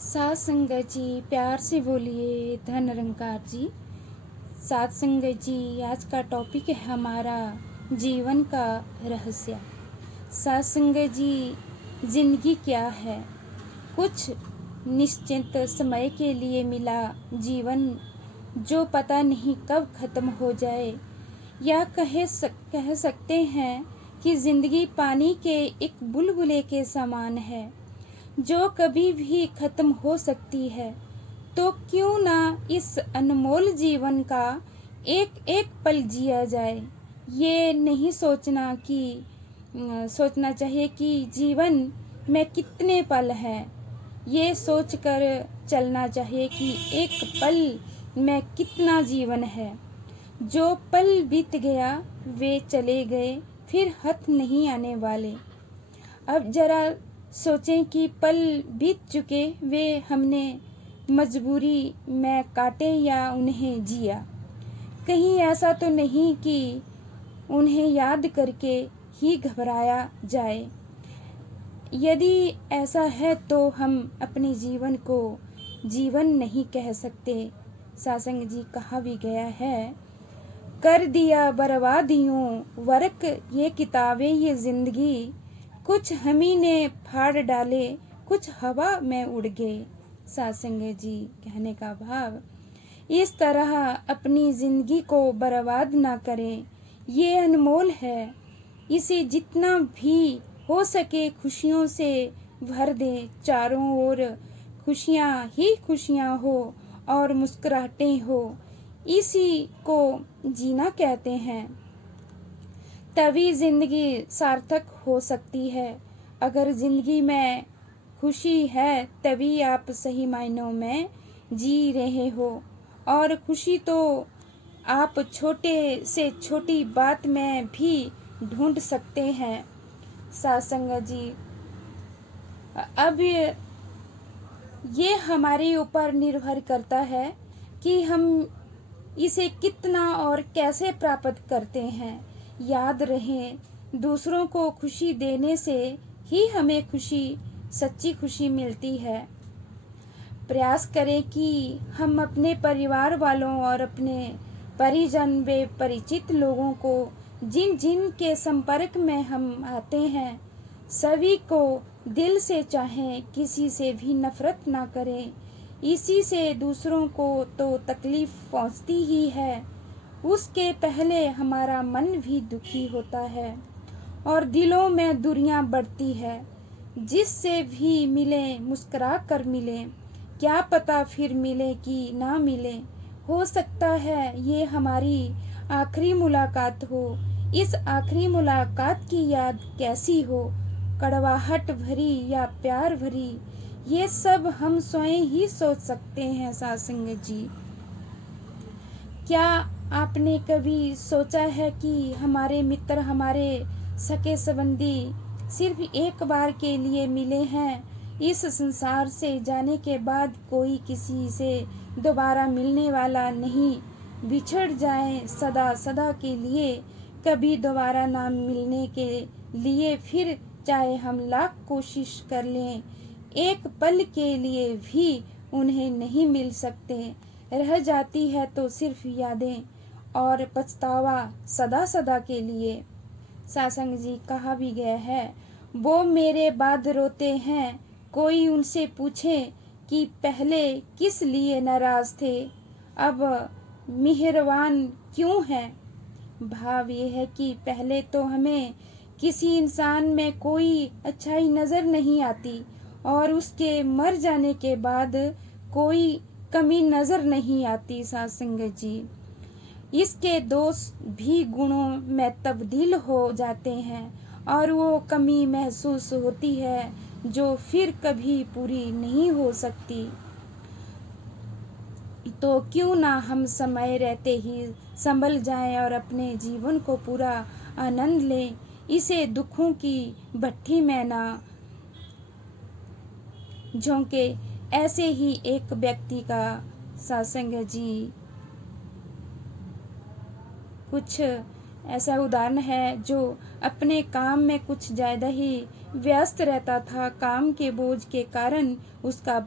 सात संगत जी, प्यार से बोलिए। धन निरंकार जी। सात संगत जी, आज का टॉपिक है हमारा जीवन का रहस्य। सात संगत जी, जिंदगी क्या है? कुछ निश्चित समय के लिए मिला जीवन, जो पता नहीं कब खत्म हो जाए। या कह सकते हैं कि जिंदगी पानी के एक बुलबुले के समान है, जो कभी भी खत्म हो सकती है। तो क्यों ना इस अनमोल जीवन का एक एक पल जिया जाए। ये नहीं सोचना चाहिए कि जीवन में कितने पल हैं। ये सोचकर चलना चाहिए कि एक पल में कितना जीवन है। जो पल बीत गया वे चले गए, फिर हाथ नहीं आने वाले। अब जरा सोचें कि पल बीत चुके, वे हमने मजबूरी में काटे या उन्हें जिया। कहीं ऐसा तो नहीं कि उन्हें याद करके ही घबराया जाए। यदि ऐसा है तो हम अपने जीवन को जीवन नहीं कह सकते। सासंग जी, कहा भी गया है, कर दिया बर्बाद यूं वर्क ये किताबें ये जिंदगी, कुछ हमी ने फाड़ डाले, कुछ हवा में उड़ गए। सासंग जी, कहने का भाव, इस तरह अपनी जिंदगी को बर्बाद ना करें। ये अनमोल है, इसे जितना भी हो सके खुशियों से भर दें। चारों ओर खुशियाँ ही खुशियाँ हो और मुस्कुराहटें हो, इसी को जीना कहते हैं। तभी जिंदगी सार्थक हो सकती है। अगर जिंदगी में खुशी है तभी आप सही मायनों में जी रहे हो। और खुशी तो आप छोटे से छोटी बात में भी ढूंढ सकते हैं। सासंग जी, अब ये हमारे ऊपर निर्भर करता है कि हम इसे कितना और कैसे प्राप्त करते हैं। याद रहे, दूसरों को खुशी देने से ही हमें सच्ची खुशी मिलती है। प्रयास करें कि हम अपने परिवार वालों और अपने परिजन व परिचित लोगों को जिन जिन के संपर्क में हम आते हैं, सभी को दिल से चाहें, किसी से भी नफरत ना करें। इसी से दूसरों को तो तकलीफ पहुंचती ही है, उसके पहले हमारा मन भी दुखी होता है और दिलों में दूरियां बढ़ती है। जिससे भी मिले मुस्कुरा कर मिले, क्या पता फिर मिले कि ना मिले। हो सकता है ये हमारी आखिरी मुलाकात हो। इस आखिरी मुलाकात की याद कैसी हो, कड़वाहट भरी या प्यार भरी, ये सब हम स्वयं ही सोच सकते हैं। सासंग जी, क्या आपने कभी सोचा है कि हमारे मित्र, हमारे सगे संबंधी सिर्फ एक बार के लिए मिले हैं। इस संसार से जाने के बाद कोई किसी से दोबारा मिलने वाला नहीं। बिछड़ जाएं सदा सदा के लिए, कभी दोबारा ना मिलने के लिए फिर चाहे हम लाख कोशिश कर लें, एक पल के लिए भी उन्हें नहीं मिल सकते। रह जाती है तो सिर्फ यादें और पछतावा सदा सदा के लिए। सासंग जी, कहा भी गया है, वो मेरे बाद रोते हैं, कोई उनसे पूछे कि पहले किस लिए नाराज थे, अब मेहरबान क्यों हैं। भाव ये है कि पहले तो हमें किसी इंसान में कोई अच्छाई नज़र नहीं आती और उसके मर जाने के बाद कोई कमी नज़र नहीं आती। सासंग जी, इसके दोष भी गुणों में तब्दील हो जाते हैं और वो कमी महसूस होती है जो फिर कभी पूरी नहीं हो सकती। तो क्यों ना हम समय रहते ही संभल जाएं और अपने जीवन को पूरा आनंद लें। इसे दुखों की भट्टी में ना झोंके। ऐसे ही एक व्यक्ति का, सासंग जी, कुछ ऐसा उदाहरण है जो अपने काम में कुछ ज़्यादा ही व्यस्त रहता था। काम के बोझ के कारण उसका